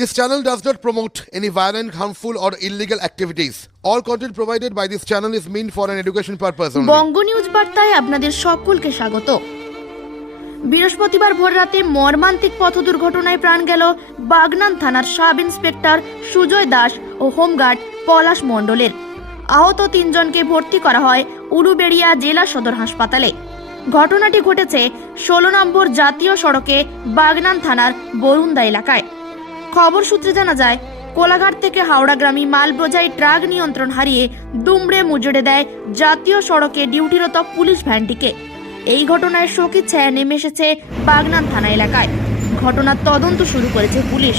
This channel does not promote any violent, harmful, or illegal activities. All content provided by this channel is meant for an education purpose only. Banga news বার্তায় আপনাদের সকলকে স্বাগত বৃহস্পতিবার ভোররাতে মর্মান্তিক পথ দুর্ঘটনায় প্রাণ গেল বাগনান থানার সাব ইন্সপেক্টর সুজয় দাস ও হোমগার্ড পলাশ মণ্ডলের আহত তিনজনকে ভর্তি করা হয় উলুবেড়িয়া জেলা সদর হাসপাতালে ঘটনাটি ঘটেছে ষোলো নম্বর জাতীয় সড়কে বাগনান থানার বরুন্দা এলাকায় খবর সূত্রে জানা যায়, কোলাঘাট থেকে হাওড়াগ্রামী মাল বোঝাই ট্রাক নিয়ন্ত্রণ হারিয়ে দুমড়ে মুজড়ে দেয় জাতীয় সড়কে ডিউটিরত পুলিশ ভ্যানটিকে। এই ঘটনায় শোকের ছায়া নেমে এসেছে বাগনান থানা এলাকায়। ঘটনার তদন্ত শুরু করেছে পুলিশ।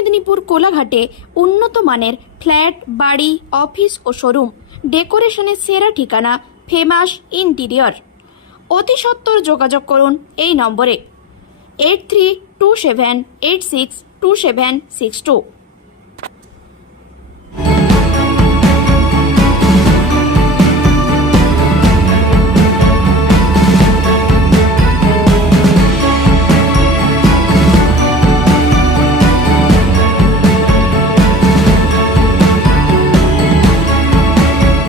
মেদিনীপুর কোলাঘাটে উন্নত মানের ফ্ল্যাট, বাড়ি, অফিস ও শোরুম। ডেকোরেশনের সেরা ঠিকানা ফেমাস ইন্টিরিয়র। অতি সত্বর যোগাযোগ করুন এই নম্বরে। Eight three two seven eight six two seven six two.